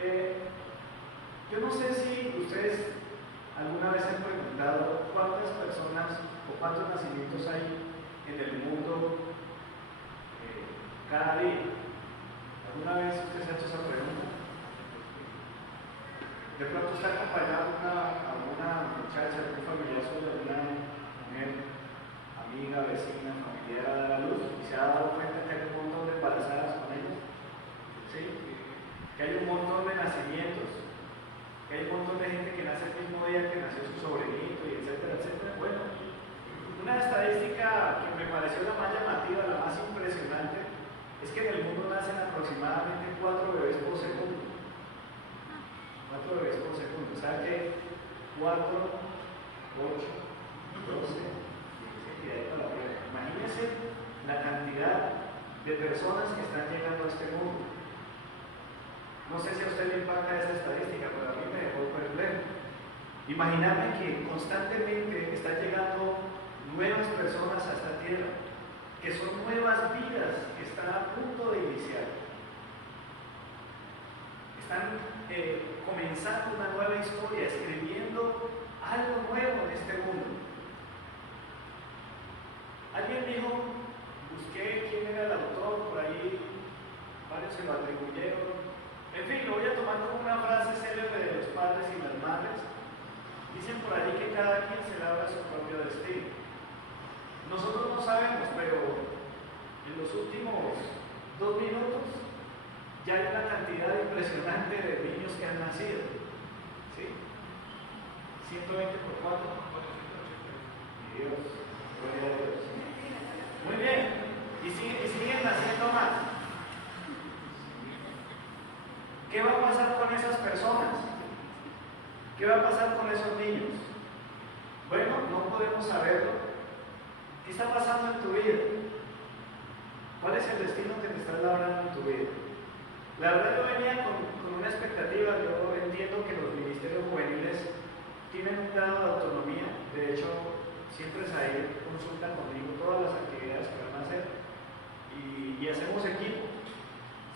Yo no sé si ustedes alguna vez han preguntado cuántas personas o cuántos nacimientos hay en el mundo cada día. ¿Alguna vez usted se ha hecho esa pregunta? De pronto está acompañado a una muchacha, un familiar suyo, una mujer, amiga, vecina, familiar a dar a luz y se ha dado cuenta que hay un montón de embarazadas con ellos, ¿sí? Que hay un montón de nacimientos, que hay un montón de gente que nace el mismo día que nació su sobrinito y etcétera, etcétera. Bueno, una estadística que me pareció la más llamativa, la más impresionante, es que en el mundo nacen aproximadamente 4 bebés por segundo. 4 bebés por segundo. O sea que 4, 8, 12, imagínense la cantidad de personas que están llegando a este mundo. No sé si a usted le impacta esa estadística, pero a mí me dejó perplejo. Imaginarme que constantemente están llegando nuevas personas a esta tierra, que son nuevas vidas que están a punto de iniciar. Están comenzando una nueva historia, escribiendo algo nuevo en este mundo. Alguien dijo, busqué quién era el autor, por ahí varios se lo atribuyeron. En fin, lo voy a tomar como una frase célebre de los padres y las madres. Dicen por allí que cada quien se labra su propio destino. Nosotros no sabemos, pero en los últimos 2 minutos ya hay una cantidad impresionante de niños que han nacido. ¿Sí? 120 por 4. Dios, gloria a Dios. Muy bien. Y siguen naciendo más. ¿Qué va a pasar con esas personas? ¿Qué va a pasar con esos niños? Bueno, no podemos saberlo. ¿Qué está pasando en tu vida? ¿Cuál es el destino que te estás labrando en tu vida? La verdad yo venía con una expectativa. Yo entiendo que los ministerios juveniles tienen un grado de autonomía. De hecho, siempre Said consulta conmigo todas las actividades que van a hacer y hacemos equipo.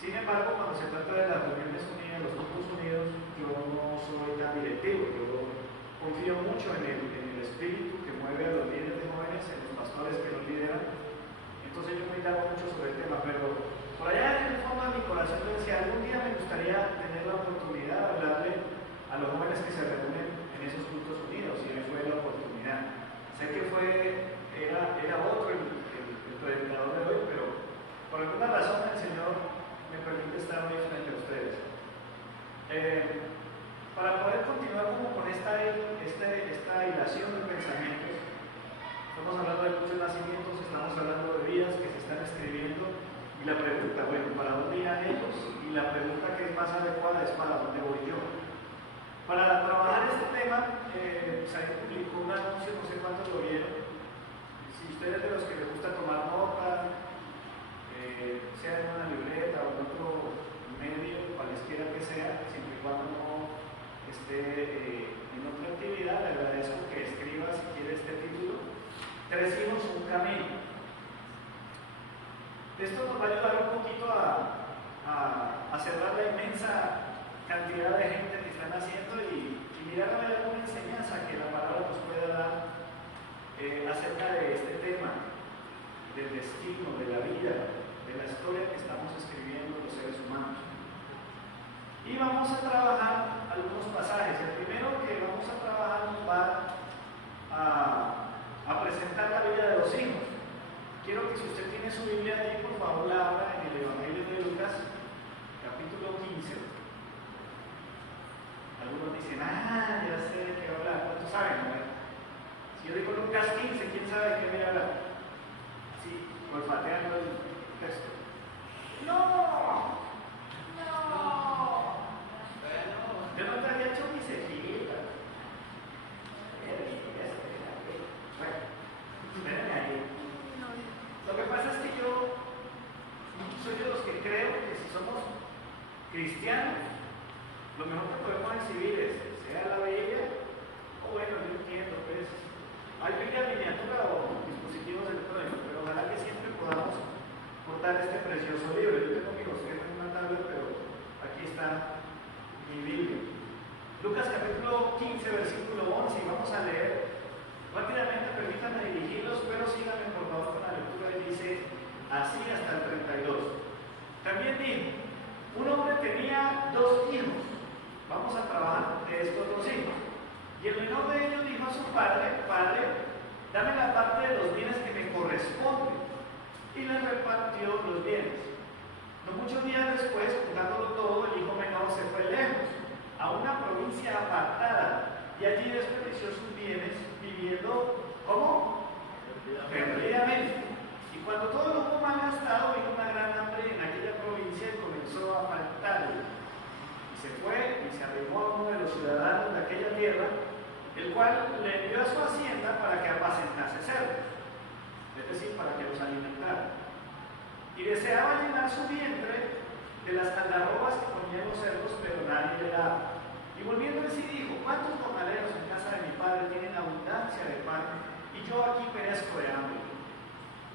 Sin embargo, cuando se trata de las reuniones unidas, los grupos unidos, yo no soy tan directivo. Yo confío mucho en el espíritu que mueve a los líderes de jóvenes, en los pastores que los lideran. Entonces yo me indago mucho sobre el tema, pero por allá en el fondo de mi corazón yo decía, algún día me gustaría tener la oportunidad de hablarle a los jóvenes que se reúnen en esos cultos unidos, y hoy fue la oportunidad. Sé que era otro el predicador de hoy, pero por alguna razón el Señor me permite estar hoy frente a ustedes. Para poder continuar como con esta hilación de pensamientos, estamos hablando de muchos nacimientos, estamos hablando de vidas que se están escribiendo, y la pregunta, bueno, ¿para dónde irán ellos? Y la pregunta que es más adecuada es ¿para dónde voy yo? Para trabajar este tema, se publicó un anuncio, no sé cuántos lo vieron. Si ustedes de los que les gusta tomar nota, sea en una libreta o en otro medio, cualesquiera que sea, siempre y cuando no esté en otra actividad, le agradezco que escriba si quiere este título: 3 hijos, un camino. Esto nos va a ayudar un poquito a cerrar la inmensa cantidad de gente que están haciendo y mirar a ver alguna enseñanza que la palabra nos pueda dar acerca de este tema, del destino, de la vida, de la historia que estamos escribiendo los seres humanos. Y vamos a trabajar algunos pasajes. El primero que vamos a trabajar nos va a presentar la vida de los hijos. Quiero que si usted tiene su Biblia allí, por favor la abra en el Evangelio de Lucas, capítulo 15. Algunos dicen, ya sé de qué hablar. ¿Cuántos saben? ¿No? Si yo digo Lucas 15, ¿quién sabe de qué voy a hablar? Sí, olfateando el texto. ¡No! Yo no te había hecho mi cejita. Bueno, espérenme ahí. Lo que pasa es que yo soy de los que creo que si somos cristianos, lo mejor que podemos exhibir es, sea la Biblia, o bueno, yo entiendo, pues, hay Biblia miniatura o dispositivos electrónicos, pero ojalá que siempre podamos portar este precioso libro. Yo tengo mi bosquejo en una tablet, pero aquí está días después, juntándolo todo, el hijo menor se fue lejos, a una provincia apartada, y allí desperdició sus bienes viviendo, ¿cómo? Perdidamente. Y cuando todo lo hubo malgastado, vino una gran hambre en aquella provincia y comenzó a faltarle. Y se fue y se arrimó a uno de los ciudadanos de aquella tierra, el cual le envió a su hacienda para que apacentase cerdos, es decir, para que los alimentara. Y deseaba llenar su vientre de las algarrobas que ponían los cerdos, pero nadie le daba. Y volviendo en sí dijo: ¿cuántos jornaleros en casa de mi padre tienen abundancia de pan, y yo aquí perezco de hambre?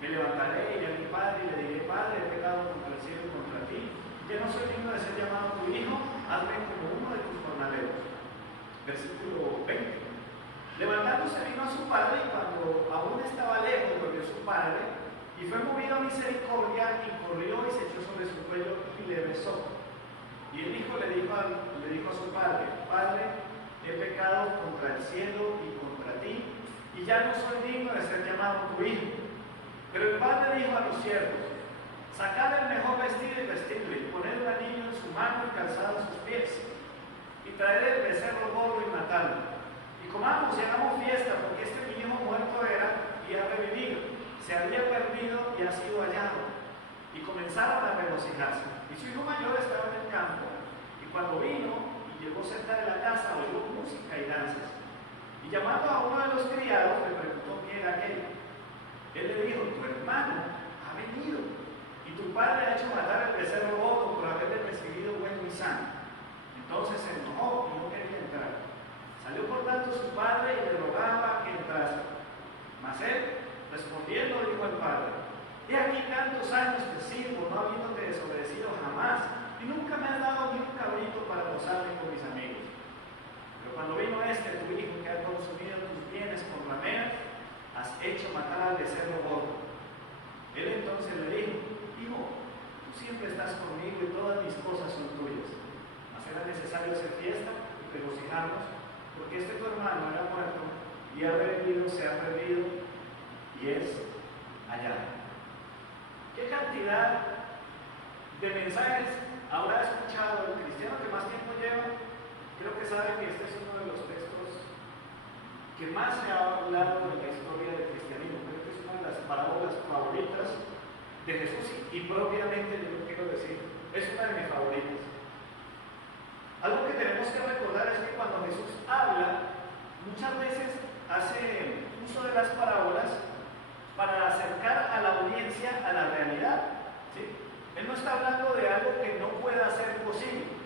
Me levantaré, iré a mi padre y le diré: Padre, he pecado contra el cielo y contra ti, ya no soy digno de ser llamado tu hijo, hazme como uno de tus jornaleros. Versículo 20. Levantándose vino a su padre, y cuando aún estaba lejos volvió su padre, y fue movido a misericordia, y corrió y se echó sobre su cuello y le besó. Y el hijo le dijo a su padre: Padre, he pecado contra el cielo y contra ti, y ya no soy digno de ser llamado tu hijo. Pero el padre dijo a los siervos: sacad el mejor vestido y vestidle, y poned un anillo en su mano y calzado en sus pies, y traed el becerro gordo y matadlo. Y comamos y hagamos fiesta, porque este mi hijo muerto era y ha revivido, se había perdido y ha sido hallado. Y comenzaron a regocijarse. Y su hijo mayor estaba en el campo, y cuando vino y llegó cerca de la casa, oyó música y danzas. Y llamando a uno de los criados, le preguntó quién era aquel. Él le dijo: tu hermano ha venido, y tu padre ha hecho matar el becerro gordo por haberle recibido bueno y sano. Entonces se enojó y no quería entrar. Salió por tanto su padre y le rogaba que entrase. Mas él, respondiendo, dijo al padre: he aquí tantos años te sirvo, no habiéndote desobedecido jamás, y nunca me has dado ni un cabrito para gozarme con mis amigos. Pero cuando vino este tu hijo, que ha consumido tus bienes con rameras, has hecho matar al becerro gordo. Él entonces le dijo: hijo, tú siempre estás conmigo y todas mis cosas son tuyas. Mas era necesario hacer fiesta y regocijarnos, porque este tu hermano era muerto y ha revivido, se ha perdido y es hallado. ¿Qué cantidad de mensajes habrá escuchado el cristiano que más tiempo lleva? Creo que sabe que este es uno de los textos que más se ha hablado en la historia del cristianismo. Creo que es una de las parábolas favoritas de Jesús, y propiamente yo lo quiero decir, es una de mis favoritas. Algo que tenemos que recordar es que cuando Jesús habla, muchas veces hace uso de las parábolas para acercar a la audiencia a la realidad, ¿sí? Él no está hablando de algo que no pueda ser posible.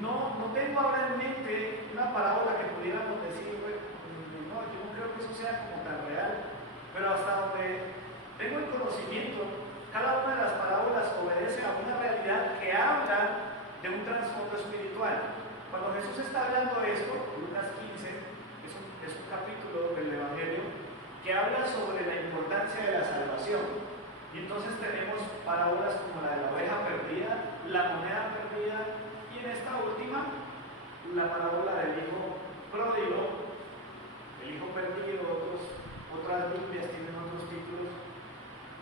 No tengo ahora en mente una parábola que pudiéramos decir: no, yo no creo que eso sea como tan real. Pero hasta donde tengo el conocimiento, cada una de las parábolas obedece a una realidad que habla de un trasfondo espiritual. Cuando Jesús está hablando de esto, Lucas 15, es un capítulo del Evangelio que habla sobre la importancia de la salvación. Y entonces tenemos parábolas como la de la oveja perdida, la moneda perdida, y en esta última, la parábola del hijo pródigo, el hijo perdido. Otras Biblias tienen otros títulos.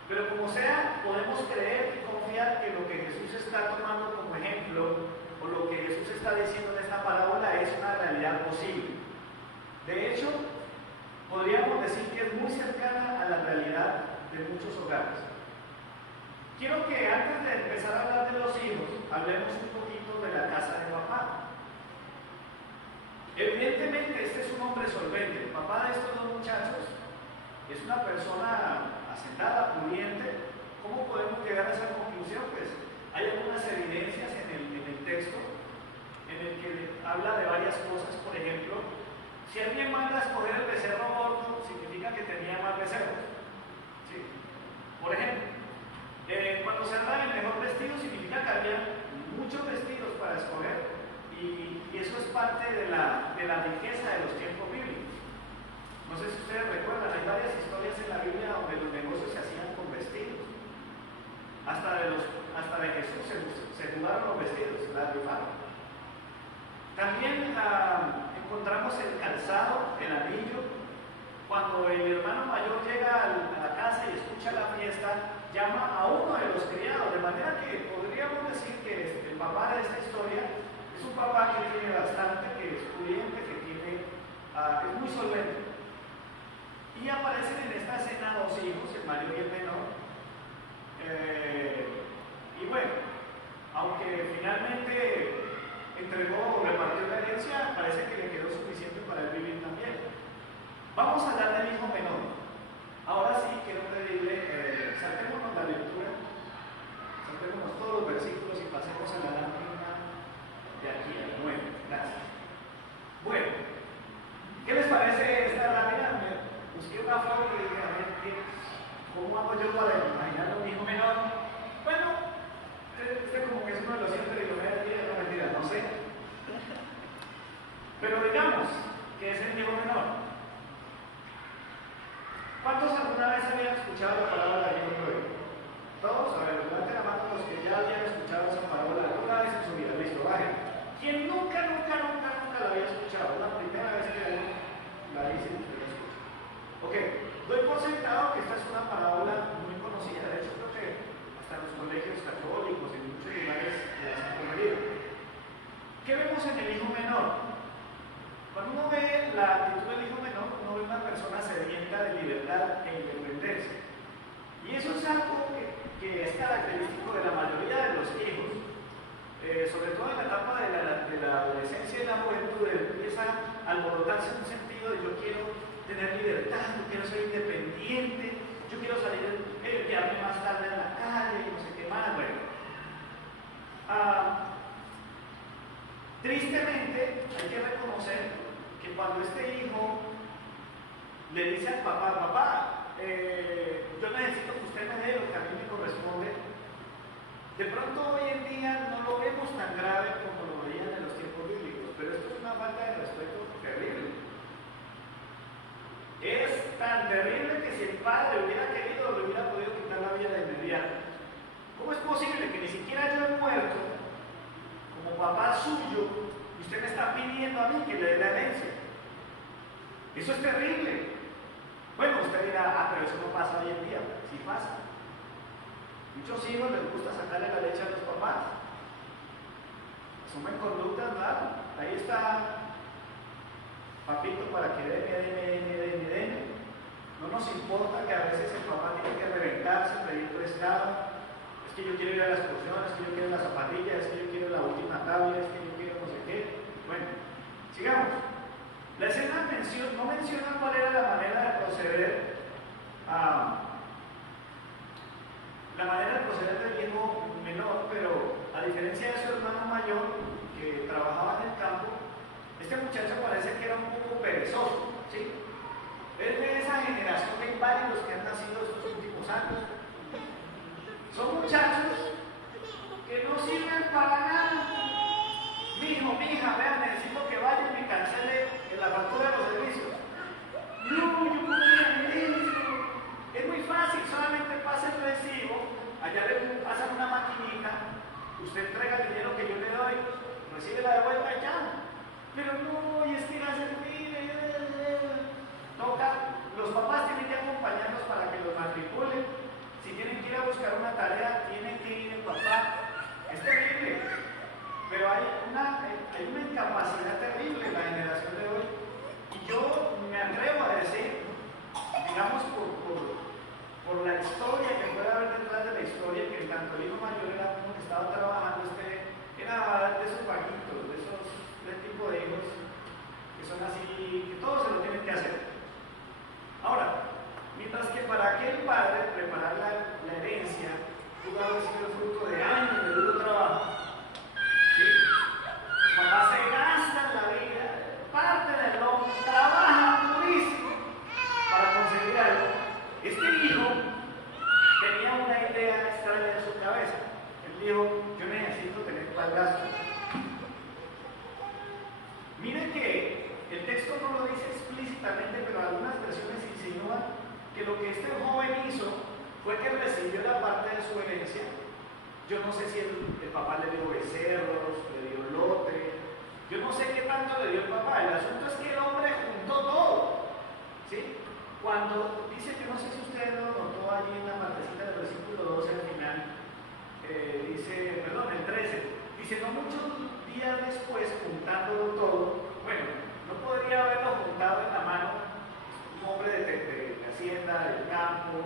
Pero como sea, podemos creer y confiar que lo que Jesús está tomando como ejemplo, o lo que Jesús está diciendo en esta parábola, es una realidad posible. De hecho, podríamos decir que es muy cercana a la realidad de muchos hogares. Quiero que antes de empezar a hablar de los hijos, hablemos un poquito de la casa de papá. Evidentemente, este es un hombre solvente. El papá de estos dos muchachos es una persona asentada, pudiente. ¿Cómo podemos llegar a esa conclusión? Pues hay algunas evidencias en el texto en el que habla de varias cosas. Por ejemplo, si alguien manda a escoger el becerro gordo, significa que tenía más becerros. ¿Sí? Por ejemplo, cuando se habla del mejor vestido, significa que había muchos vestidos para escoger, y eso es parte de la riqueza de los tiempos bíblicos. No sé si ustedes recuerdan, hay varias historias en la Biblia donde los negocios se hacían con vestidos. Hasta de Jesús se jugaron los vestidos, se las rifaron. También encontramos el calzado, el anillo. Cuando el hermano mayor llega a la casa y escucha la fiesta, llama a uno de los criados, de manera que podríamos decir que el papá de esta historia es un papá que tiene bastante, que es pudiente, que tiene, es muy solvente. Y aparecen en esta escena dos hijos, el mayor y el menor. Y bueno, aunque finalmente entregó o repartió la herencia, parece que le quedó suficiente para él vivir también. Vamos a hablar del hijo menor. Ahora sí quiero pedirle, saltémonos la lectura, saltémonos todos los versículos y pasemos a la lámina de aquí al 9. Gracias. Bueno, ¿qué les parece esta lámina? Busqué una foto y dije, a ver, ¿cómo hago yo para imaginar a un hijo menor? Bueno, como que es uno de los 100 de no mentira, no sé. Pero digamos que es el hijo menor. ¿Cuántos alguna vez habían escuchado la palabra del hijo menor? ¿Todos? A ver, levanten la mano los que ya habían escuchado esa palabra alguna vez en su vida. Listo, bajen. ¿Quién nunca la había escuchado? La primera vez que la dice y usted la escucha. Ok, doy por sentado que esta es una parábola muy conocida. De hecho, creo que hasta en los colegios católicos y en muchos lugares la han conocido. ¿Qué vemos en el hijo menor? Cuando uno ve la actitud del hijo menor, uno ve una persona sedienta de libertad e independencia. Y eso es algo que es característico de la mayoría de los hijos, sobre todo en la etapa de la adolescencia y la juventud, empieza a alborotarse en un sentido de yo quiero tener libertad, yo quiero ser independiente, yo quiero salir, quedarme más tarde en la calle, no sé qué más. Bueno, tristemente hay que reconocer que cuando este hijo le dice al papá, yo necesito que usted me dé lo que a mí me corresponde, de pronto hoy en día no lo vemos tan grave como lo veían en los tiempos bíblicos, pero esto es una falta de respeto terrible. Es tan terrible que si el padre hubiera querido, le hubiera podido quitar la vida de inmediato. ¿Cómo es posible que ni siquiera yo he muerto como papá suyo y usted me está pidiendo a mí que le dé la herencia? Eso es terrible. Bueno, usted dirá, pero eso no pasa hoy en día. Sí pasa. Muchos hijos les gusta sacarle la leche a los papás. Asumen conductas, ¿verdad? Ahí está papito para que deme. No nos importa que a veces el papá tiene que reventarse, pedir prestado. Es que yo quiero ir a las excursiones, es que yo quiero las zapatillas, es que yo quiero la última tabla, es que yo quiero no sé qué. Bueno, sigamos. La escena no menciona cuál era la manera de proceder del hijo menor, pero a diferencia de su hermano mayor que trabajaba en el campo, este muchacho parece que era un poco perezoso, ¿sí? Es de esa generación de inválidos que han nacido estos últimos años. Son muchachos que no sirven para nada. Mijo, mija, vean, necesito que vaya y me cancele la factura de los servicios. No, yo no quiero eso. Es muy fácil, solamente pasa el recibo, allá le pasan una maquinita, usted entrega el dinero que yo le doy, recibe la de vuelta y ya. Pero no, y es que ir a servir, toca, los papás tienen que acompañarlos para que los matriculen. Si tienen que ir a buscar una tarea, tienen que ir el papá. Es terrible. Pero hay una incapacidad terrible en la generación de hoy. Y yo me atrevo a decir, digamos por la historia que puede haber detrás de la historia, que tanto el hijo mayor era uno que estaba trabajando, era de esos vaguitos, de tipo de hijos que son así, que todos se lo tienen que hacer. Ahora, mientras que para aquel padre preparar la herencia pudo haber sido el fruto de años de duro trabajo, ¿sí? Los papás se gastan la vida, parte del lomo, trabajan durísimo para conseguir algo. Este hijo tenía una idea extraña en su cabeza. Él dijo, yo necesito tener tal gasto. Miren que el texto no lo dice explícitamente, pero algunas versiones insinúan que lo que este joven hizo fue que recibió la parte de su herencia. Yo no sé si el papá le dio becerros, le dio lote, yo no sé qué tanto le dio el papá. El asunto es que el hombre juntó todo, ¿sí? Cuando dice, yo no sé si usted lo notó allí en la partecita del versículo campo.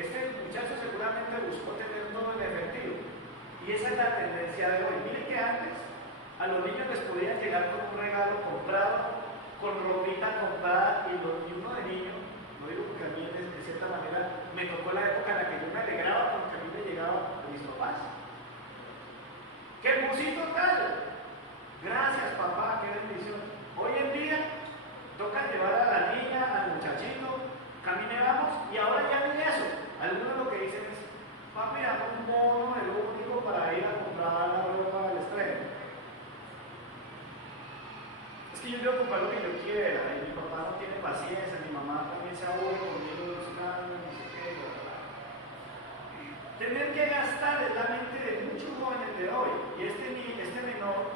Este muchacho seguramente buscó tener todo en efectivo. Y esa es la tendencia de hoy. Miren que antes a los niños les podían llegar con un regalo comprado, con ropita comprada, y uno de niño, no digo porque a mí de cierta manera me tocó la época en la que yo me alegraba porque a mí me llegaba a mis papás. ¡Qué hermosito tal! Gracias papá, qué bendición. Hoy en día toca llevar a la niña, al muchachito, camine vamos, y ahora ya ni eso. Algunos lo que dicen es, papi, dame un bono, el único para ir a comprar la ropa del estreno. Es que yo quiero comprar lo que yo quiera, y mi papá no tiene paciencia, mi mamá también se aburre conmigo, no sé qué, bla. Tener que gastar es la mente de muchos jóvenes de hoy, y este menor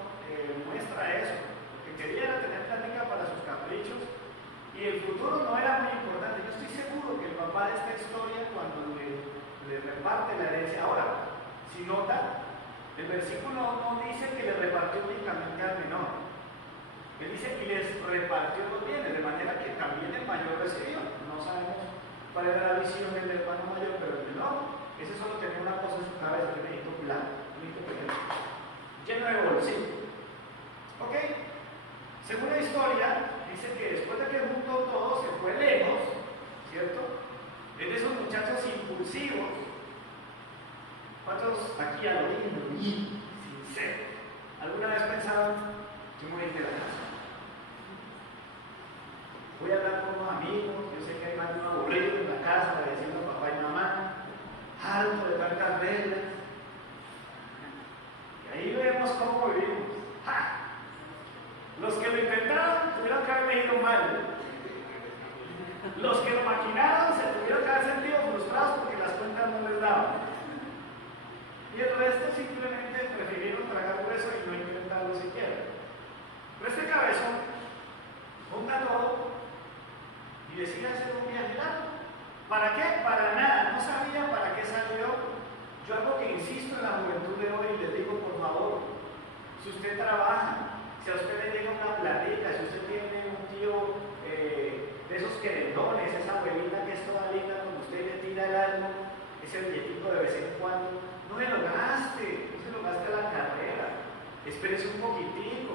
muestra eso, que quería era tener plática para sus caprichos, y el futuro no era muy importante. Yo estoy seguro que el papá de esta historia, cuando le reparte la herencia, ahora, si nota, el versículo no dice que le repartió únicamente al menor. Él dice que les repartió los bienes, de manera que también el mayor recibió. No sabemos cuál era la visión del hermano mayor, pero el menor, ese solo tenía una cosa en su cabeza, que necesito blanco, necesito pequeño, lleno de bolsillo. ¿Ok? Según la historia, dice que después de que juntó todo, se fue lejos, ¿cierto? Es de esos muchachos impulsivos. ¿Cuántos aquí a lo lindo, sinceros? ¿Alguna vez pensaron, yo me voy a ir de la casa? Voy a hablar con unos amigos, yo sé que hay más de un aburrido en la casa, le decimos a papá y mamá, harto de tantas reglas. Y ahí vemos cómo vivimos. ¡Ja! Los que lo intentaron tuvieron que haber ido mal. Los que lo maquinaron se tuvieron que haber sentido frustrados porque las cuentas no les daban. Y el resto simplemente prefirieron tragar hueso y no intentarlo siquiera. Pero este cabezón junta todo y decide hacer un viaje largo. ¿Para qué? Para nada. No sabía para qué salió. Yo algo que insisto en la juventud de hoy y les digo, por favor, si usted trabaja, si a usted le llega una platica, si usted tiene un tío de esos querendones, esa abuelita que es toda linda, cuando usted le tira el alma, ese billetito de vez en cuando, no se lo gaste, no se lo gaste a la carrera, espérese un poquitico.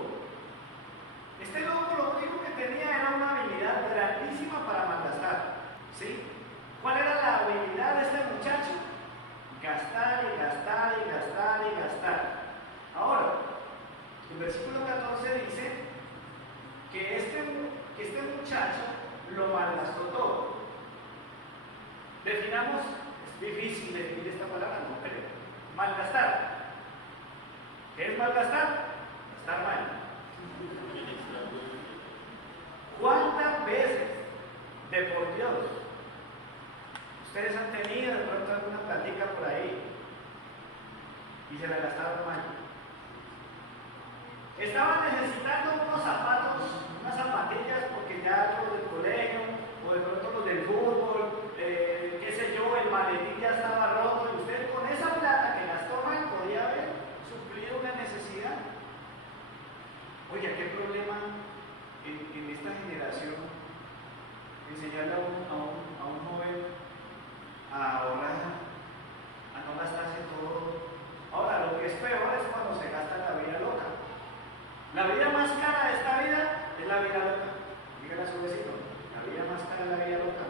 Este loco lo único que tenía era una habilidad grandísima para malgastar, ¿sí? ¿Cuál era la habilidad de este muchacho? Gastar y gastar y gastar y gastar. Ahora, el versículo 14 dice que este muchacho lo malgastó todo. Definamos, es difícil definir esta palabra, no creo. Malgastar. ¿Qué es malgastar? Gastar mal. ¿Cuántas veces, de por Dios, ustedes han tenido de pronto alguna plática por ahí y se la gastaron mal? Estaban necesitando unos zapatos, unas zapatillas, porque ya los del colegio, o de pronto los del fútbol, qué sé yo, el maletín ya estaba roto, y usted con esa plata que gastó mal podía haber suplido una necesidad. Oye, ¿qué problema en esta generación enseñarle a un joven a ahorrar, a no gastarse todo? Ahora, lo que es peor es cuando se gasta la vida loca. La vida más cara de esta vida es la vida loca. Dígale a su vecino, la vida más cara es la vida loca.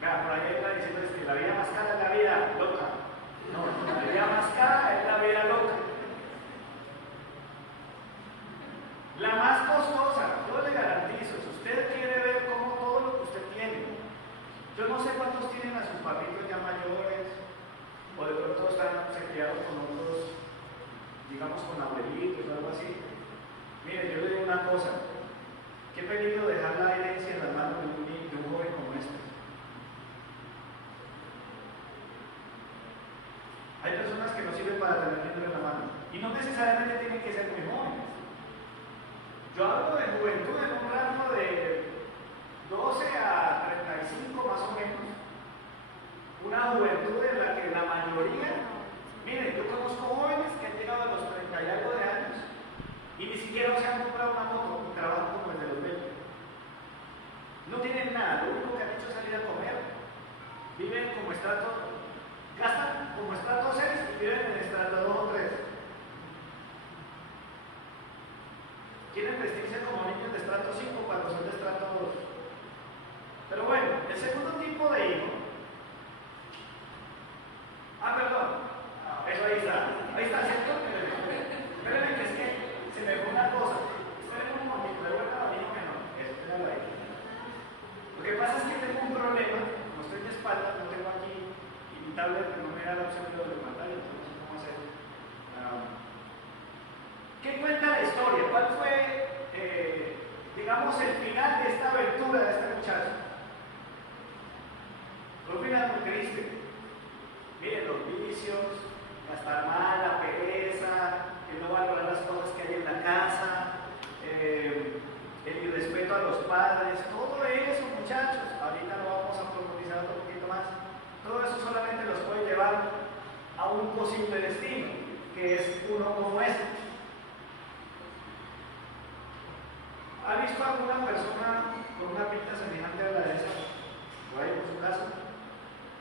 Vea, por ahí está diciendo que la vida más cara es la vida loca. No, la vida más cara es la vida loca. La más costosa, yo le garantizo, si usted quiere ver cómo todo lo que usted tiene, yo no sé cuántos tienen a sus papitos ya mayores, o de pronto están criados con otros, digamos con abuelitos o algo así. Mire, yo le digo una cosa, qué peligro dejar la herencia en las manos de un joven como este. Hay personas que no sirven para tener dinero en la mano, y no necesariamente tienen que ser muy jóvenes. Yo hablo de juventud en un rango de 12 a 35 más o menos. Una juventud en la que la mayoría, miren, yo conozco jóvenes que han llegado a los 30 y algo de años y ni siquiera se han comprado una moto y trabajan como el de los 20. No tienen nada, gastan como estrato 6 y viven en estrato 2 o 3. Quieren vestirse como niños de estrato 5 cuando son de estrato 2. Pero bueno, el segundo tipo de hijo. Perdón. Eso ahí está. Ahí está, ¿cierto? Espérenme que es que se me fue una cosa. Espérenme un momento, me vuelvo a niño menor. Espérenlo ahí. Lo que pasa es que tengo un problema. Como estoy de espaldas, no tengo aquí y mi tablet no me da la opción de lo de pantalla, entonces no sé cómo hacer. ¿Qué cuenta la historia? ¿Cuál fue, digamos, el final de esta aventura de este muchacho? Fue un final muy triste. Miren, los vicios, gastar mal, la pereza, el no valorar las cosas que hay en la casa, el irrespeto a los padres, todo eso, muchachos, ahorita lo vamos a profundizar un poquito más. Todo eso solamente los puede llevar a un posible destino, que es uno como este. ¿Ha visto alguna persona con una pinta semejante a la de esa? Por ahí por su casa,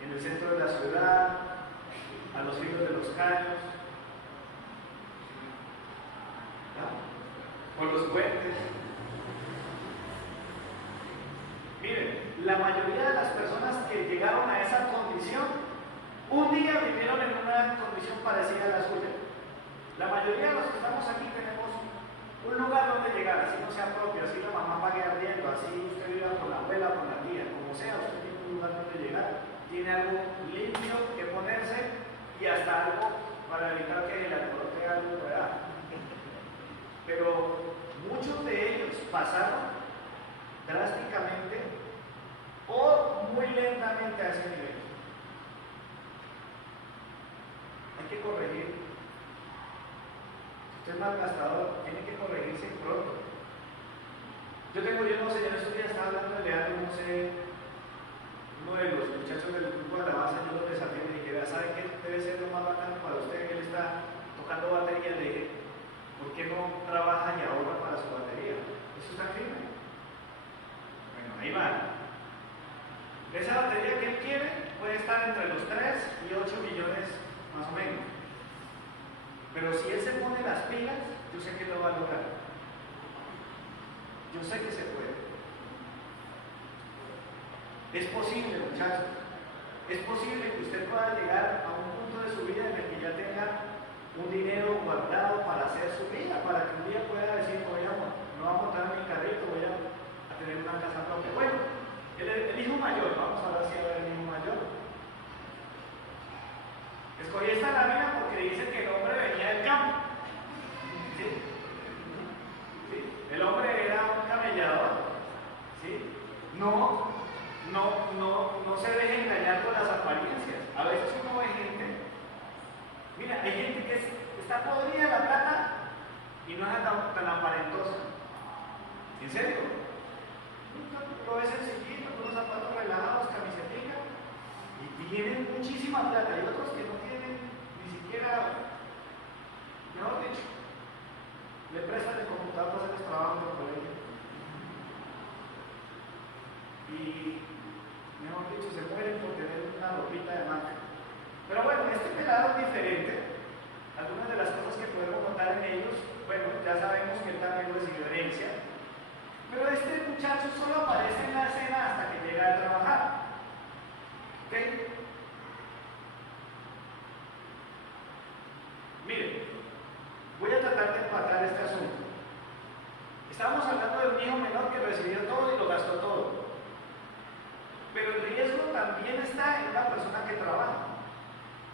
en el centro de la ciudad, a los filos de los caños, por los puentes. Miren, la mayoría de las personas que llegaron a esa condición, un día vivieron en una condición parecida a la suya. La mayoría de los que estamos aquí tenemos un lugar donde llegar, así no sea propio, así la mamá pague arriendo, así usted viva con la abuela, con la tía, como sea, usted tiene un lugar donde llegar, tiene algo limpio que ponerse y hasta algo para evitar que le alborote algo, ¿verdad? Pero muchos de ellos pasaron drásticamente o muy lentamente a ese nivel. Hay que corregir. Si usted es malgastador, tiene que corregirse pronto. Yo no sé, yo en estos días estaba hablando de Leandro, no sé, uno de los muchachos del grupo de alabanza, yo lo desafié y le dije, ¿sabe qué debe ser lo más bacano para usted? Que él está tocando batería, le dije, ¿por qué no trabaja y ahorra para su batería? Eso está firme. Bueno, ahí va. Esa batería que él quiere puede estar entre los 3 y 8 millones más o menos. Pero si él se pone las pilas, yo sé que lo va a lograr. Yo sé que se puede. Es posible, muchachos. Es posible que usted pueda llegar a un punto de su vida en el que ya tenga un dinero guardado para hacer su vida, para que un día pueda decir, no voy a montar mi carrito, voy a tener una casa propia. Bueno, el hijo mayor, vamos a ver si va el hijo mayor. Escogí esta lámina porque dice que el hombre venía del campo. ¿Sí? ¿Sí? El hombre era un camellador. ¿Sí? No se deje engañar con las apariencias. A veces uno ve gente, mira, hay gente que está podrida la plata y no es tan aparentosa. ¿En serio? Lo ves sencillito, con unos zapatos relajados, camisetica, y tienen muchísima plata. Hay otros que no tienen ni siquiera, mejor dicho, le prestan el computador para hacer los trabajos del colegio. Y mejor dicho, se mueren por tener una ropita de marca. Pero bueno, este pelado es diferente. Algunas de las cosas que podemos notar en ellos, bueno, ya sabemos que él también recibió herencia. Pero este muchacho solo aparece en la escena hasta que llega a trabajar. ¿Ok? Miren, voy a tratar de empatar este asunto. Estábamos hablando de un hijo menor que recibió todo y lo gastó todo. Pero el riesgo también está en una persona que trabaja.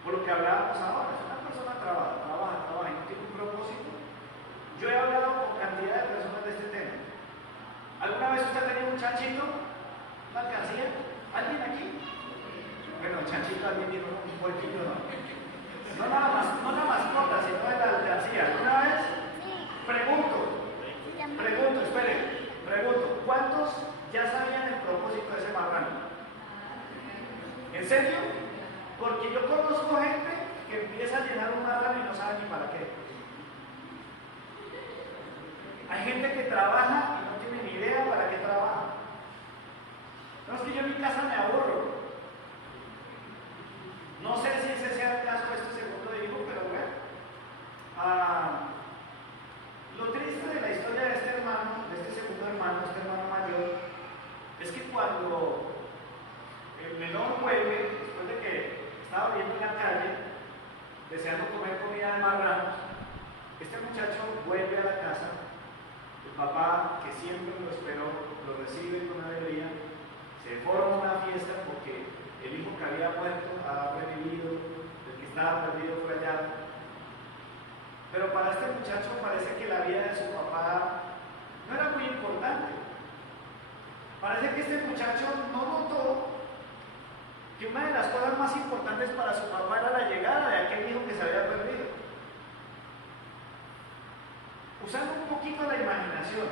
Por lo que hablábamos ahora, si una persona trabaja y no tiene un propósito. Yo he hablado con cantidad de personas de este tema. ¿Alguna vez usted ha tenido un chanchito? ¿Una alcancía? ¿Alguien aquí? Bueno, chanchito, alguien dijo un puerquito, ¿no? No la mascota, sino de la alcancía. ¿Alguna vez? Pregunto, ¿cuántos ya sabían el propósito de ese marrano? ¿En serio? Porque yo conozco gente que empieza a llenar un marrano y no sabe ni para qué. Hay gente que trabaja y no tiene ni idea para qué trabaja. No, es que yo en mi casa me aburro. papá, que siempre lo esperó, lo recibe con alegría, se forma una fiesta porque el hijo que había muerto ha revivido, el que estaba perdido fue hallado. Pero para este muchacho parece que la vida de su papá no era muy importante. Parece que este muchacho no notó que una de las cosas más importantes para su papá era la llegada de aquel hijo que se había perdido. Usando un poquito la imaginación,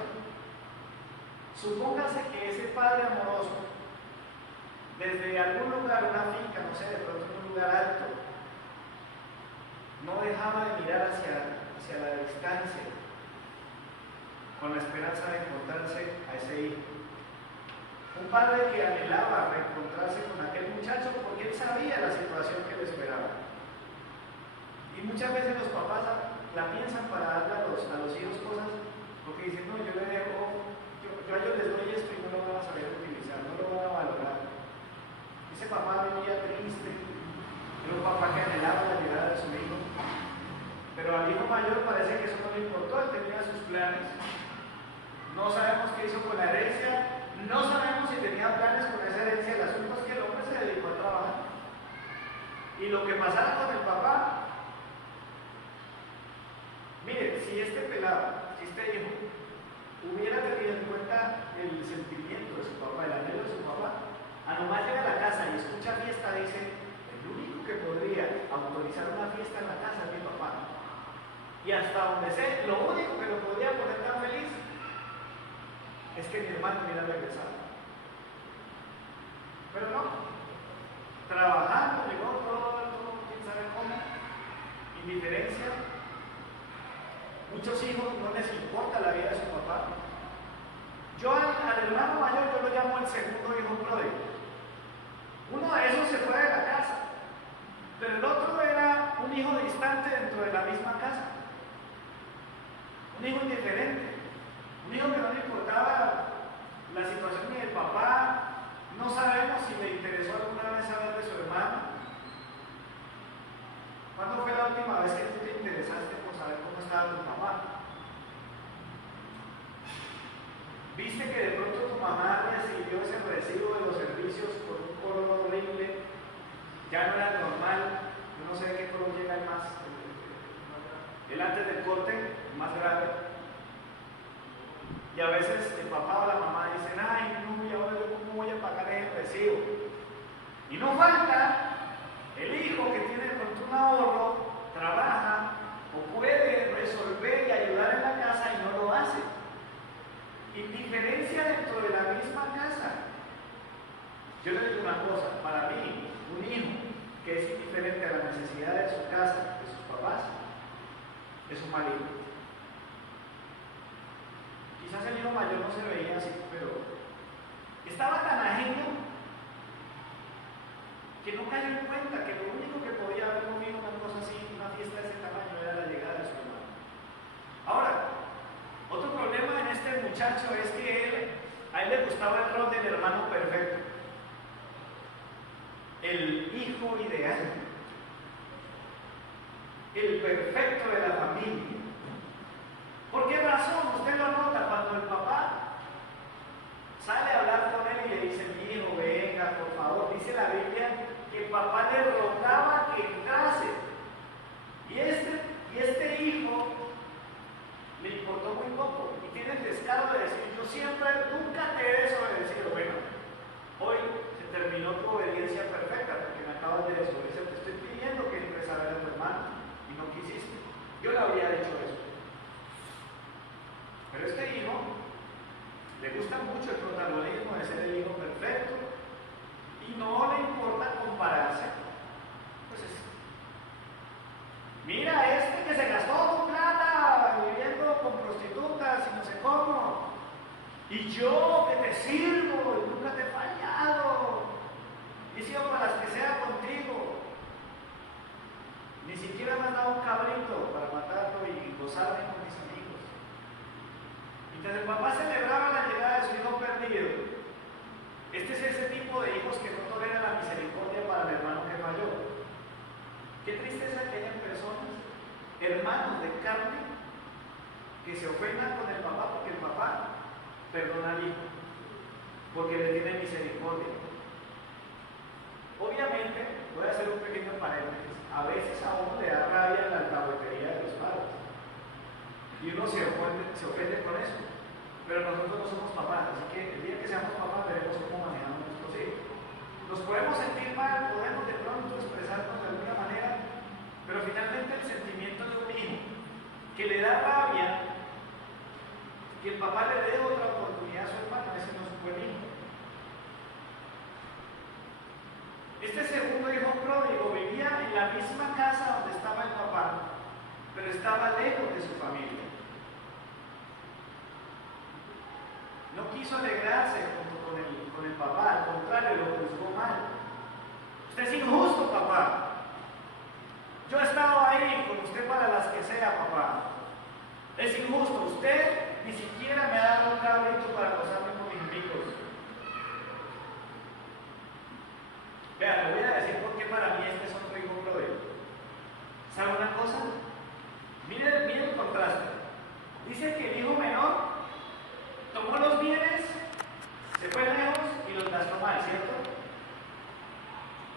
supóngase que ese padre amoroso, desde algún lugar, una finca, no sé, de pronto en un lugar alto, no dejaba de mirar hacia la distancia, con la esperanza de encontrarse a ese hijo. Un padre que anhelaba reencontrarse con aquel muchacho porque él sabía la situación que le esperaba. Y muchas veces los papás la piensan para darle a los hijos cosas porque dicen, no, yo le dejo, yo a ellos les doy esto y no lo van a saber utilizar, no lo van a valorar. Ese papá venía triste, era un papá que anhelaba la llegada de su hijo, pero al hijo mayor parece que eso no le importó, él tenía sus planes. No sabemos qué hizo con la herencia, no sabemos si tenía planes con esa herencia, el asunto es que el hombre se dedicó a trabajar. Y lo que pasara con el papá, mire, si este pelado, si este hijo, hubiera tenido en cuenta el sentimiento de su papá, el anhelo de su papá, a nomás llega a la casa y escucha fiesta, dice, el único que podría autorizar una fiesta en la casa es mi papá. Y hasta donde sé, lo único que lo podría poner tan feliz es que mi hermano hubiera regresado. Pero no, trabajando, llegó todo, quién sabe cómo, indiferencia. Muchos hijos no les importa la vida de su papá. Yo al hermano mayor yo lo llamo el segundo hijo pródigo. Uno de esos se fue de la casa, pero el otro era un hijo distante dentro de la misma casa. Un hijo indiferente, un hijo que no le importaba la situación ni del papá. No sabemos si le interesó alguna vez saber de su hermano. ¿Cuándo fue la última vez que tú te interesaste por saber cómo estaba tu papá? ¿Viste que de pronto tu mamá recibió ese recibo de los servicios por un color horrible? Ya no era normal, yo no sé de qué color llega el más, el antes del corte, el más grave. Y a veces el papá o la mamá dicen, ay, no, y ahora yo cómo voy a pagar el recibo. Y no falta el hijo que tiene de pronto un ahorro, trabaja o puede resolver y ayudar en la casa y no lo hace. Indiferencia dentro de la misma casa. Yo le digo una cosa, para mí, un hijo que es indiferente a las necesidades de su casa, de sus papás, es un mal hijo. Quizás el hijo mayor no se veía así, pero estaba tan ajeno que no cayó en cuenta que lo único que podía haber comido una cosa así, una fiesta de ese tamaño, era la llegada de su hermano. Ahora, otro problema en este muchacho es que a él le gustaba el rol del hermano perfecto, el hijo ideal, el perfecto de la familia. ¿Por qué razón? Usted lo nota cuando el papá sale a hablar con él y le dice, mi hijo, venga, por favor. Dice la Biblia que el papá le rogaba que entrase. Y este hijo le importó muy poco y tiene el descaro de decir, yo siempre, nunca te he desobedecido. Bueno, hoy se terminó tu obediencia perfecta porque me acabas de desobedecer. Te estoy pidiendo que entres a ver a tu hermano y no quisiste. Yo le habría dicho eso. Pero este hijo le gusta mucho el protagonismo de ser el hijo perfecto y no le importa compararse. Pues mira este que se gastó tu plata viviendo con prostitutas y no sé cómo, y yo que te sirvo y nunca te he fallado, he sido para las que sea contigo, ni siquiera me has dado un cabrito para matarlo y gozarme con mis amigos. Mientras el papá celebraba la llegada de su hijo perdido, este es ese tipo de hijos que no toleran la misericordia para el hermano que falló. Qué tristeza que hayan personas, hermanos de carne, que se ofendan con el papá porque el papá perdona al hijo, porque le tiene misericordia. Obviamente, voy a hacer un pequeño paréntesis, a veces a uno le da rabia la alcahuetería de los padres, y uno se ofende con eso, pero nosotros no somos papás, así que el día que seamos papás veremos cómo manejamos nuestros hijos. Nos podemos sentir mal, podemos de pronto expresarnos de alguna manera, pero finalmente el sentimiento de un hijo que le da rabia que el papá le dé otra oportunidad a su hermano, ese no es un buen hijo. Este segundo hijo pródigo vivía en la misma casa donde estaba el papá, pero estaba lejos de su familia. No quiso alegrarse junto con el papá, al contrario, lo juzgó mal. Usted es injusto, papá. Yo he estado ahí con usted para las que sea, papá. Es injusto, usted ni siquiera me ha dado un cabrito para gozarme con mis amigos. Vean, le voy a decir por qué para mí este es otro hijo pródigo. ¿Sabe una cosa? Miren el contraste. Dice que el hijo menor tomó los bienes, se fue lejos y los gastó mal, ¿cierto?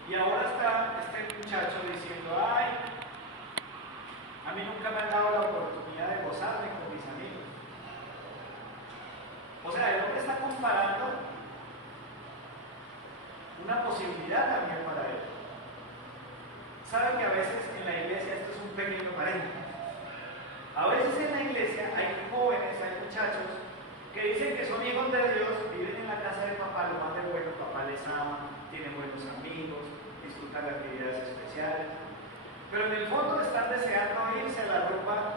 Y ahora está este muchacho diciendo, ay, a mí nunca me han dado la oportunidad de gozarme con mis amigos. O sea, el hombre está comparando una posibilidad también para él. Saben que a veces en la iglesia, esto es un pequeño paréntesis, a veces en la iglesia hay jóvenes, hay muchachos que dicen que son hijos de Dios, viven en la casa de papá, lo más de bueno, papá les ama, tienen buenos amigos, disfrutan de actividades especiales, pero en el fondo están deseando irse a la rumba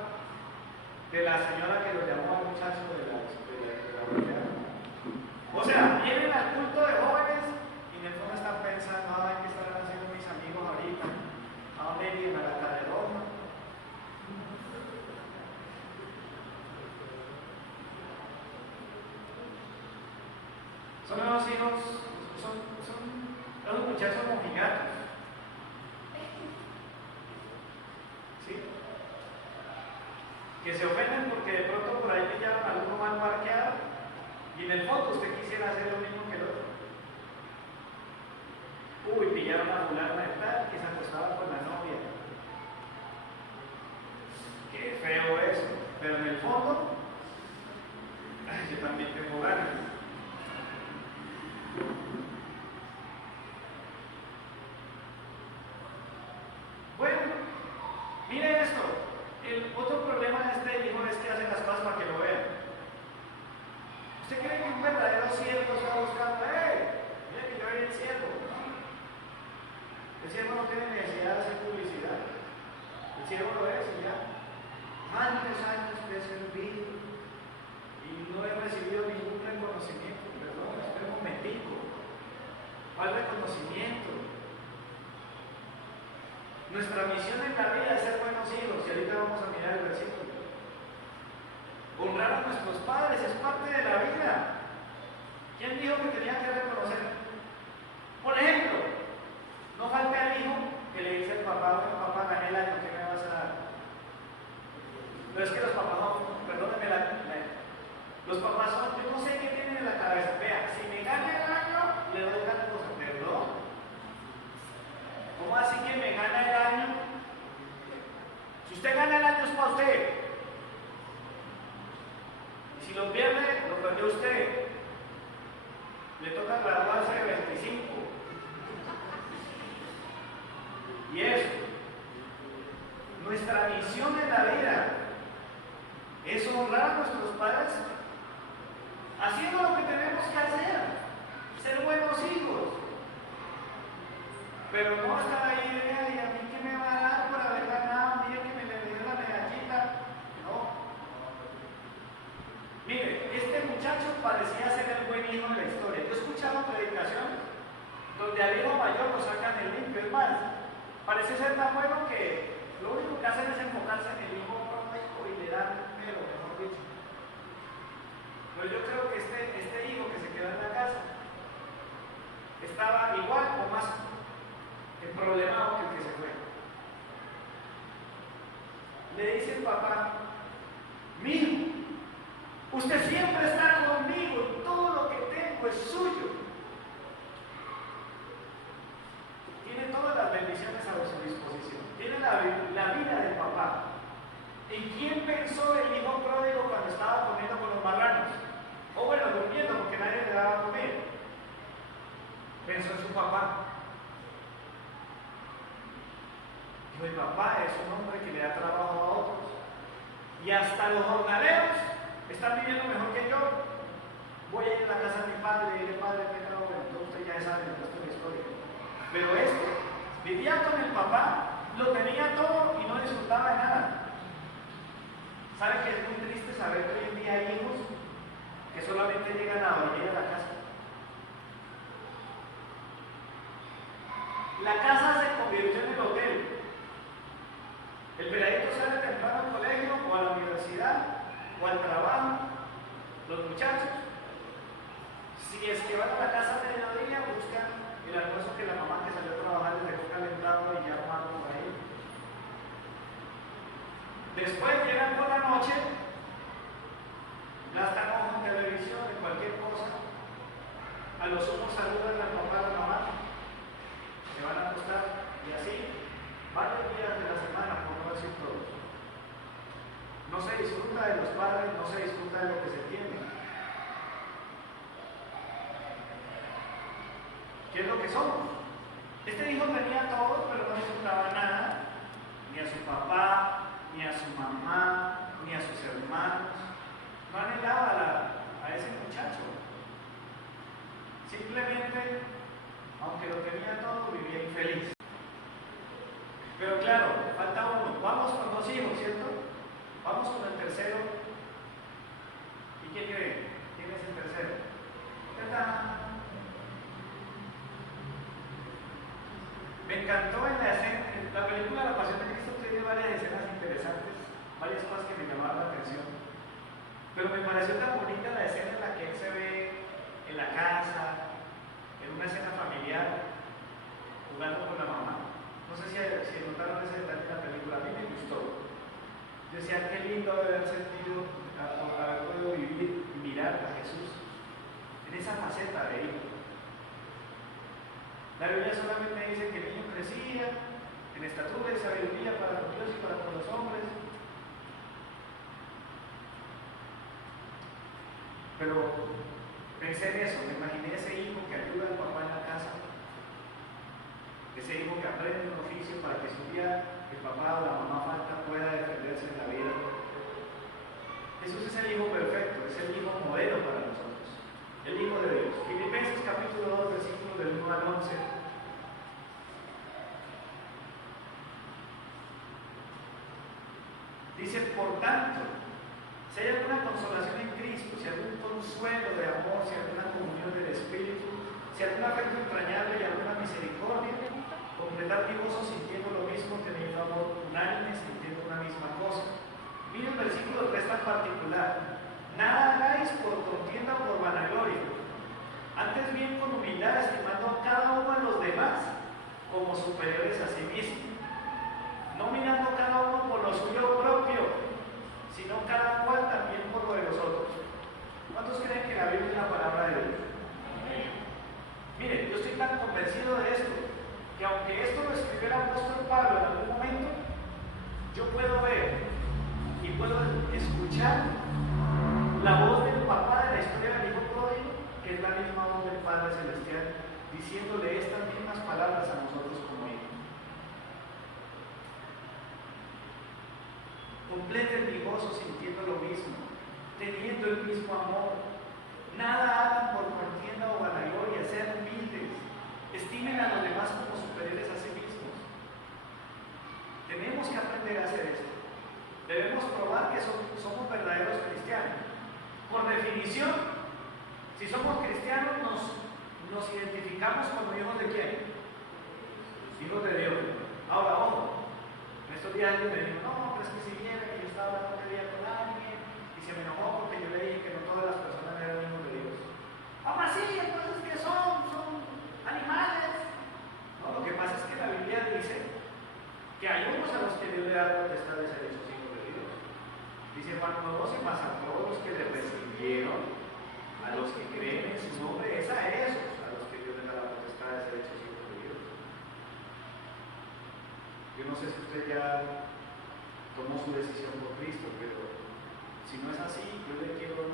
de la señora que lo llamó al muchacho de la rumba. O sea, vienen al culto de jóvenes y en el fondo están pensando, ay, ¿qué estarán haciendo mis amigos ahorita? ¿A dónde irían? ¿A la Calderona? Son los hijos, son los muchachos mojigatos. ¿Sí? Que se ofenden porque de pronto por ahí pillaron a alguno mal parqueado y en el fondo usted quisiera hacer lo mismo que el otro. Uy, pillaron a fulana de tal que se acostaba con la novia. Qué feo eso. Pero en el fondo, ay, yo también tengo ganas. Bueno, miren esto. El otro problema de este hijo es que hace las cosas para que lo vean. ¿Usted cree que un verdadero siervo está buscando, mira que yo soy el siervo? ¿No? El siervo no tiene necesidad de hacer publicidad. El siervo lo es y ya. ¿Cuántos años he servido y no he recibido ningún reconocimiento? Perdón, espera un momentico. ¿Cuál reconocimiento? Nuestra misión en la vida es ser buenos hijos, y ahorita vamos a mirar el versículo. Honrar a nuestros padres es parte de la vida. ¿Quién dijo que tenía que reconocer? Por ejemplo, no falta el hijo que le dice al papá, bueno, papá, gané el año, ¿qué me vas a dar? Pero es que los papás no, perdónenme los papás son, yo no sé qué tienen en la cabeza. Vea, si me gana el año, le doy tal cosa. Perdón. ¿Cómo así que me gana el año? Si usted gana el año es para usted. Y si lo pierde, lo perdió usted. Le toca graduarse de 25. Y eso, nuestra misión en la vida es honrar a nuestros padres haciendo lo que tenemos que hacer, ser buenos hijos. Pero no estar ahí, y a mí qué me va a dar por haber ganado, mire que me le dio la medallita. No. Mire, este muchacho parecía ser el buen hijo de la historia. Yo he escuchado predicaciones donde al hijo mayor lo sacan del limpio. Es más, parece ser tan bueno que lo único que hacen es enfocarse en el hijo pródigo y le dan pelo, mejor dicho. Pero yo creo que este hijo que se quedó en la casa estaba igual o más problemado que el que se fue. Le dice el papá, mijo, usted siempre está conmigo. papá? Dijo, mi papá es un hombre que le da trabajo a otros. Y hasta los jornaleros están viviendo mejor que yo. Voy a ir a la casa de mi padre y dile, padre, me trabajo. Entonces usted ya sabe el resto de la historia. Pero este vivía con el papá, lo tenía todo y no disfrutaba de nada. ¿Sabe que es muy triste saber que hoy en día hay hijos que solamente llegan a dormir a la casa? La casa se convirtió en el hotel. El peladito sale temprano al colegio o a la universidad o al trabajo. Los muchachos, si es que van a la casa de mediodía, buscan el almuerzo que la mamá que salió a trabajar les dejó calentado y ya armado por ahí. Después llegan por la noche, gastan ojo en televisión, en cualquier cosa. A los ojos saludan al papá y a la mamá, se van a acostar y así varios días de la semana, por no decir todos. No se disfruta de los padres, no se disfruta de lo que se tiene. ¿Qué es lo que somos? Este hijo tenía todo, pero no disfrutaba nada, ni a su papá, ni a su mamá, ni a sus hermanos. No anhelaba a ese muchacho. Simplemente, aunque lo tenía todo, vivía infeliz. Pero claro, falta uno. Vamos con 2 hijos, ¿cierto? Vamos con el tercero. ¿Y quién cree? ¿Quién es el tercero? ¡Tata! Me encantó en la escena, en la película La Pasión de Cristo tiene varias escenas interesantes, varias cosas que me llamaron la atención. Pero me pareció tan bonita la escena en la que él se ve en la casa, en una escena familiar, jugando con la mamá. No sé si notaron ese detalle en la película, a mí me gustó. Yo decía, qué lindo haber sentido, haber podido vivir y mirar a Jesús en esa faceta de hijo. La Biblia solamente dice que el niño crecía en estatura y sabiduría para con Dios y para con los hombres. Pero pensé en eso, me imaginé ese hijo que ayuda al papá en la casa, ese hijo que aprende un oficio para que si un día el papá o la mamá falta pueda defenderse en la vida. Jesús es el hijo perfecto, es el hijo modelo para nosotros, el hijo de Dios. Filipenses capítulo 2, versículos del 1 al 11. Dice, por tanto, si hay alguna consolación en Cristo, si algún consuelo de amor, si alguna comunión del Espíritu, si algún afecto entrañable y alguna misericordia, completad mi gozo sintiendo lo mismo, teniendo amor unánime, sintiendo una misma cosa. Mira el versículo 3 tan particular. Nada hagáis por contienda o por vanagloria, antes bien con humildad, estimando a cada uno de los demás como superiores a sí mismo, no mirando cada uno por lo suyo propio, sino cada cual también por lo de los otros. ¿Cuántos creen que la Biblia es la palabra de Dios? Mire, yo estoy tan convencido de esto, que aunque esto lo escribió el apóstol Pablo en algún momento, yo puedo ver y puedo escuchar la voz del papá de la historia del hijo pródigo, que es la misma voz del Padre Celestial, diciéndole estas mismas palabras a nosotros como hijos. Completen mi gozo sintiendo lo mismo, teniendo el mismo amor. Nada hagan por contienda o vanagloria, sean humildes, estimen a los demás como superiores a sí mismos. Tenemos que aprender a hacer esto. Debemos probar que somos verdaderos cristianos. Por definición, si somos cristianos, nos identificamos como hijos de ¿quién? Hijos de Dios. Ahora, ojo, en estos días alguien me dijo, no, pero es que si viene que yo estaba hablando aquel día con alguien y se me enojó porque yo le dije que no todas las personas eran hijos de Dios. Aún así, entonces, ¿qué son? Son animales. No, lo que pasa es que la Biblia dice que hay unos a los que Dios le da potestad de ser hechos hijos de Dios. Dice Juan 12, más a todos los que le recibieron, a los que creen en su nombre, es a esos a los que Dios le da la potestad de ser hechos hijos de Dios. Yo no sé si usted ya tomó su decisión por Cristo, pero si no es así, yo le quiero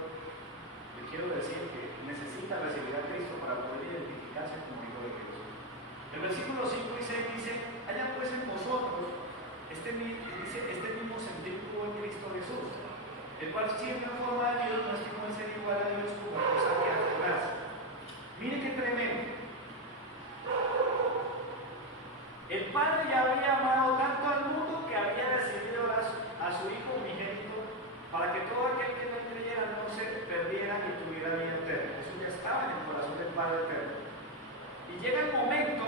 decir que necesita recibir a Cristo para poder identificarse como hijo de Dios. El versículo 5 y 6 dice: haya pues en vosotros este mismo sentir que hubo en Cristo Jesús, el cual siendo en forma de Dios no estimó el ser igual a Dios como cosa que aferrarse. Mire qué tremendo. El Padre ya había amado tanto al mundo que había recibido a su Hijo unigénito para que todo aquel que no creyera no se perdiera y tuviera vida eterna. Eso ya estaba en el corazón del Padre eterno. Y llega el momento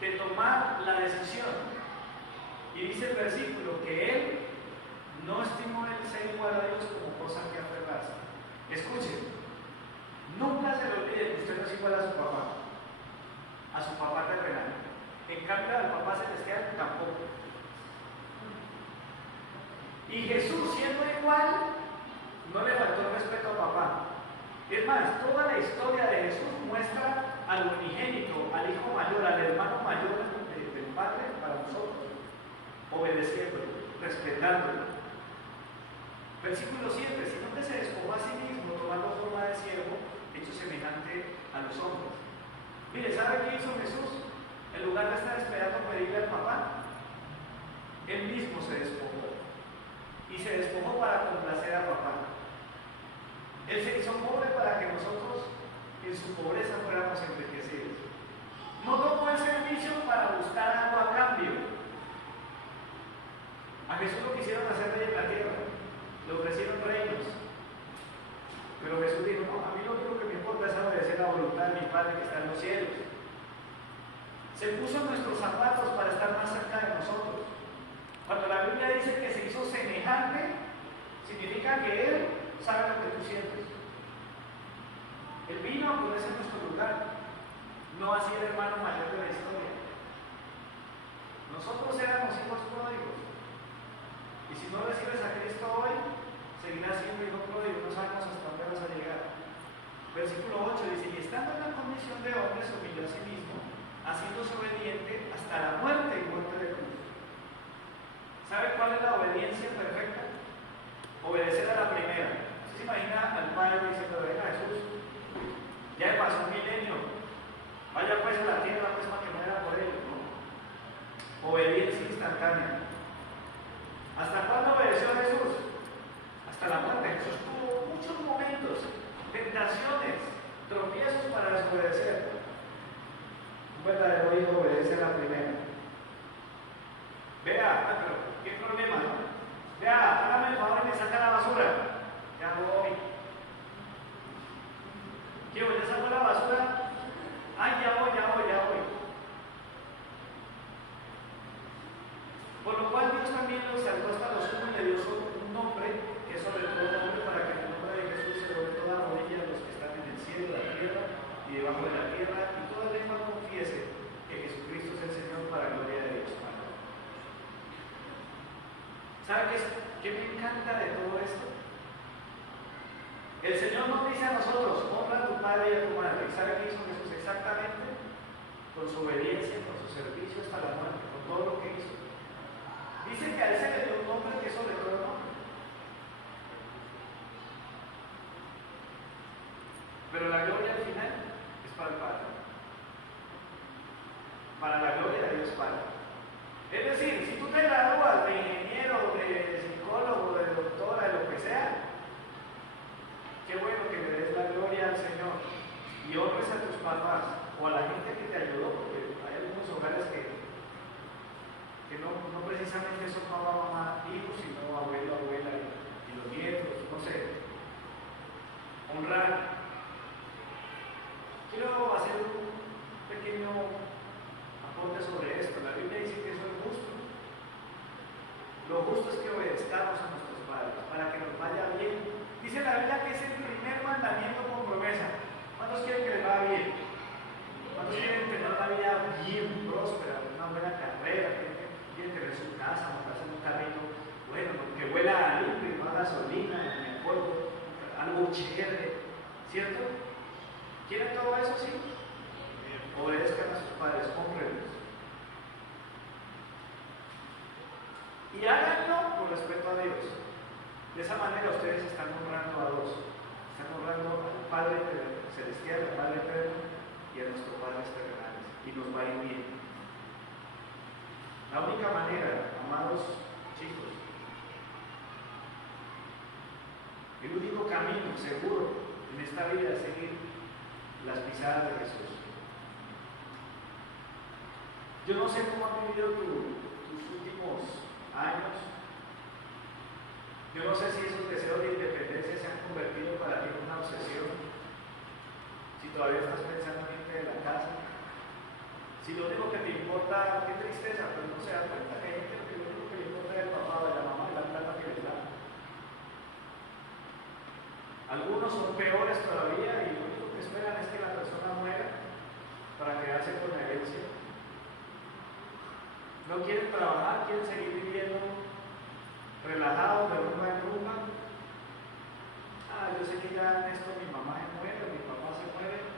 de tomar la decisión. Y dice el versículo que Él no estimó el ser igual a Dios como cosa que aferrarse. Escuchen, nunca se le olvide que usted no es igual a su papá terrenal. En cambio, al papá celestial tampoco. Y Jesús, siendo igual, no le faltó el respeto a papá. Es más, toda la historia de Jesús muestra al unigénito, al hijo mayor, al hermano mayor del Padre para nosotros, obedeciéndolo, respetándolo. Versículo 7: sino que se despojó a sí mismo, tomando forma de siervo, hecho semejante a los hombres. Mire, ¿sabe qué hizo Jesús? En lugar de estar esperando pedirle al papá, Él mismo se despojó. Y se despojó para complacer a papá. Él se hizo pobre para que nosotros en su pobreza fuéramos enriquecidos. No tomó el servicio para buscar algo a cambio. A Jesús lo quisieron hacer rey en la tierra, le ofrecieron reinos. Pero Jesús dijo: no, a mí lo único que me importa es obedecer la voluntad de mi Padre que está en los cielos. Se puso en nuestros zapatos para estar más cerca de nosotros. Cuando la Biblia dice que se hizo semejante, significa que Él sabe lo que tú sientes. Él vino a ponerse en nuestro lugar, no así el hermano mayor de la historia. Nosotros éramos hijos pródigos, y si no recibes a Cristo hoy, seguirás siendo hijo pródigo, no sabemos hasta dónde vas a llegar. Versículo 8 dice: y estando en la condición de hombre, se humilló a sí mismo, haciéndose obediente hasta la muerte y muerte de cruz. ¿Sabe cuál es la obediencia perfecta? Obedecer a la primera. ¿Se imagina al Padre diciendo: venga Jesús, ya pasó un milenio, vaya pues a la tierra pues para que muera por ello? ¿No? Obediencia instantánea. ¿Hasta cuándo obedeció a Jesús? Hasta la muerte. Jesús tuvo muchos momentos, tentaciones, tropiezos para desobedecer. Un verdadero hijo obedece a la primera. Vea, pero ¿qué problema, no? Vea, hágame el favor y me saca la basura. Ya voy. ¿Qué voy? ¿Ya sacó la basura? Ay, ya voy. Por lo cual Dios también lo exaltó hasta lo sumo y le dio un nombre que es sobre todo nombre, para que en el nombre de Jesús se doble toda rodilla de los que están en el cielo, la tierra y debajo de la tierra, y toda lengua confiese que Jesucristo es el Señor, para gloria de Dios Padre. ¿Sabe qué me encanta de todo esto? El Señor nos dice a nosotros: honra a tu padre y a tu madre. ¿Y sabe qué hizo Jesús exactamente? Con su obediencia, con su servicio hasta la muerte, con todo lo que hizo. Dice que a él se le dio un nombre que es sobre todo nombre. Pero la gloria al final es para el Padre, para la gloria de Dios Padre. Es decir, si tú te gradúas de ingeniero, de psicólogo, de doctora, de lo que sea, qué bueno que le des la gloria al Señor y honres a tus papás o a la gente que te ayudó, porque hay algunos hogares que no precisamente son papá, mamá, hijos, sino abuelo, abuela y los nietos, no sé. Honrar. Quiero hacer un pequeño aporte sobre esto. La Biblia dice que eso es justo. Lo justo es que obedezcamos a nuestros padres para que nos vaya bien. Dice la Biblia que es el primer mandamiento con promesa. ¿Cuántos quieren que les vaya bien? ¿Cuántos quieren tener una vida bien próspera, una buena carrera? ¿Quieren tener su casa, montarse en un carrito bueno, que huela a limpio, no a gasolina, ni a polvo, algo chévere, ¿cierto? ¿Quieren todo eso? Sí. Obedezcan a sus padres, cómprenlos. Y háganlo con respeto a Dios. De esa manera ustedes están honrando a dos. Están honrando al Padre Celestial, al Padre Eterno, y y a nuestros padres terrenales, y nos va a ir bien. La única manera, amados chicos, el único camino seguro en esta vida es seguir las pisadas de Jesús. Yo no sé cómo han vivido tus últimos años. Yo no sé si esos deseos de independencia se han convertido para ti en una obsesión. Si todavía estás pensando en irte de la casa. Si lo único que te importa, qué tristeza, pero no se da cuenta que hay gente que lo único que le importa es el papá o de la mamá y la plata que les da. Algunos son peores todavía y lo único que esperan es que la persona muera para quedarse con la herencia. No quieren trabajar, quieren seguir viviendo relajados de rumba en rumba. Yo sé que ya en esto mi mamá se muere, mi papá se muere.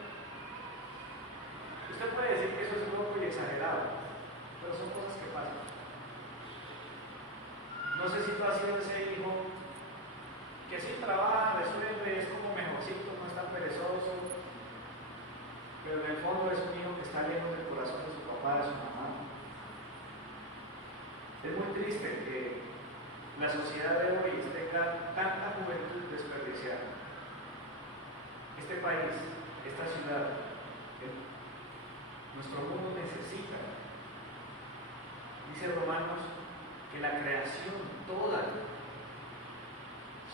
Usted puede decir que eso es loco y exagerado, pero son cosas que pasan. No sé si tú has sido ese hijo que sí trabaja, resuelve, es como mejorcito, no es tan perezoso, pero en el fondo es un hijo que está lejos del corazón de su papá, de su mamá. Es muy triste que la sociedad de hoy tenga tanta juventud desperdiciada. Este país, esta ciudad, nuestro mundo necesita, dice Romanos, que la creación toda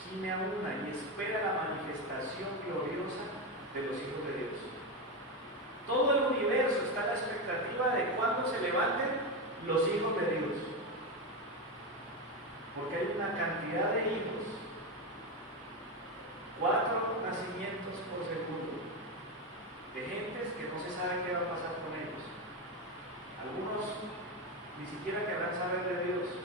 gime a una y espera la manifestación gloriosa de los hijos de Dios. Todo el universo está a la expectativa de cuándo se levanten los hijos de Dios. Porque hay una cantidad de hijos, 4 nacimientos por segundo, de gentes que no se sabe qué va a pasar con ellos. Algunos ni siquiera querrán saber de Dios.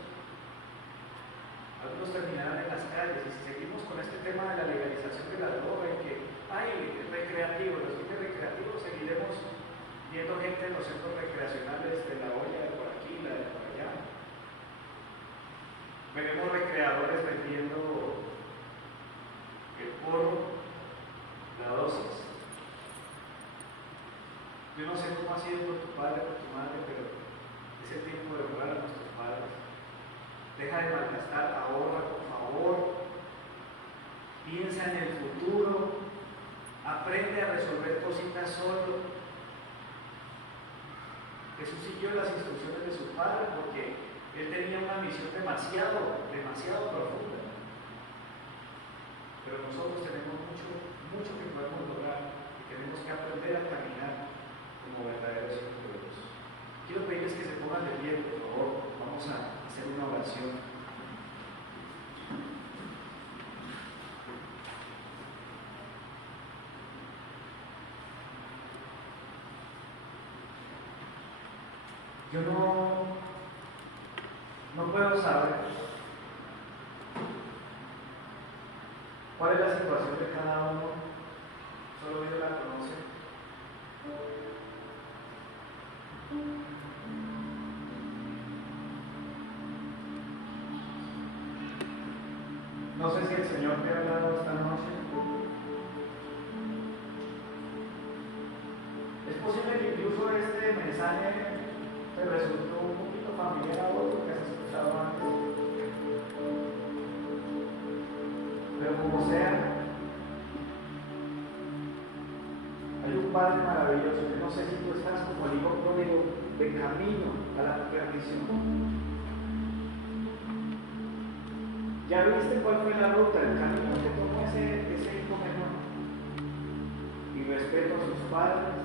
Algunos terminarán en las calles. Y si seguimos con este tema de la legalización de la droga y que hay recreativo, los fines recreativos, seguiremos viendo gente en los centros recreacionales de La Hoya, de por aquí, la de por allá. Veremos recreadores vendiendo el porro, la dosis. Yo no sé cómo ha sido por tu padre, por tu madre, pero es el tiempo de honrar a nuestros padres. Deja de malgastar, ahorra, por favor. Piensa en el futuro. Aprende a resolver cositas solo. Jesús siguió las instrucciones de su padre porque él tenía una misión demasiado profunda. Pero nosotros tenemos mucho que podemos lograr y tenemos que aprender a caminar como verdaderos hijos de Dios. Quiero pedirles que se pongan de pie, por favor. Vamos a hacer una oración. Yo no puedo saber cuál es la situación de cada uno, solo Dios la conoce. No sé si el Señor te ha hablado esta noche. Es posible que incluso este mensaje te resultó un poquito familiar a otro que has escuchado antes. Pero como sea, hay un Padre maravilloso. Yo no sé si tú estás como el hijo pródigo de camino a la perdición. ¿Ya viste cuál fue la ruta, el camino que tomó ese hijo menor? Y respeto a sus padres.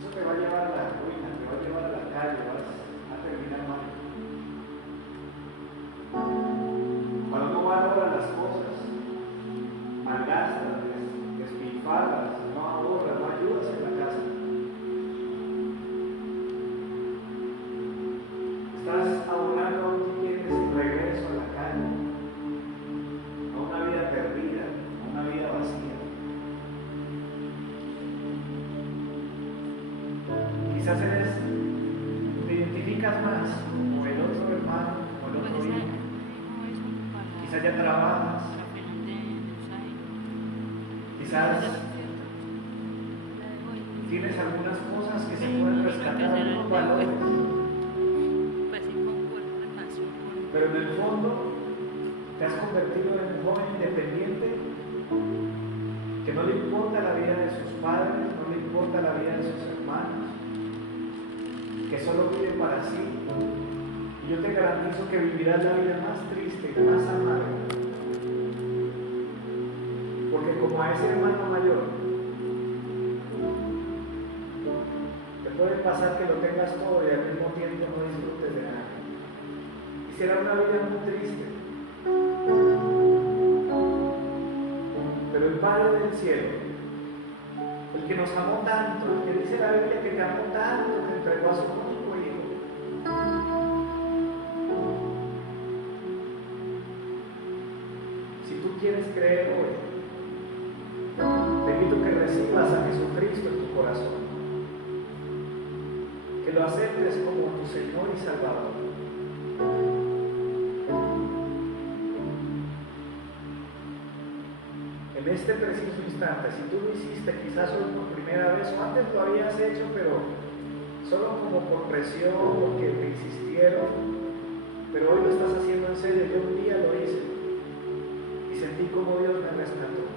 Eso te va a llevar a la ruina, te va a llevar a la calle, vas a terminar mal. Cuando no valoras las cosas, malgastas, despilfarras, no ahorras, no ayudas en la casa. Estás abonando a un regreso a la calle, a una vida perdida, a una vida vacía. Quizás te identificas más como el otro hermano, como el otro hijo. Quizás ya trabajas. Quizás tienes algunas cosas que se pueden rescatar, algunos valores. Pero en el fondo te has convertido en un joven independiente que no le importa la vida de sus padres, no le importa la vida de sus hermanos, que solo vive para sí. Y yo te garantizo que vivirás la vida más triste y más amarga. Porque como a ese hermano mayor, te puede pasar que lo tengas todo y al mismo tiempo no disfrutes de nada. Y será una vida muy triste. Pero el Padre del cielo, el que nos amó tanto, el que dice la Biblia que te amó tanto, que entregó a su único Hijo, si tú quieres creer hoy, te invito a que recibas a Jesucristo en tu corazón, que lo aceptes como tu Señor y Salvador. En este preciso instante, si tú lo hiciste quizás hoy por primera vez o antes lo habías hecho, pero solo como por presión, porque te insistieron, pero hoy lo estás haciendo en serio. Yo un día lo hice y sentí como Dios me rescató.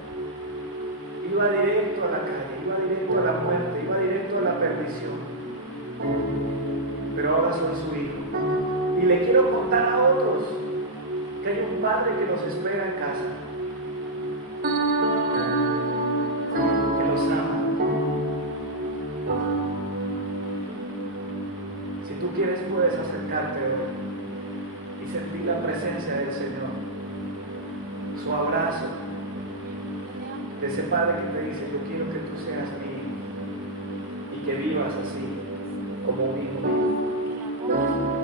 Iba directo a la calle, iba directo a la muerte, iba directo a la perdición, pero ahora soy su hijo y le quiero contar a otros que hay un Padre que los espera en casa, que los ama. Si tú quieres, puedes acercarte hoy y sentir la presencia del Señor, su abrazo, de ese Padre que te dice: yo quiero que tú seas mi hijo y que vivas así como un hijo mío.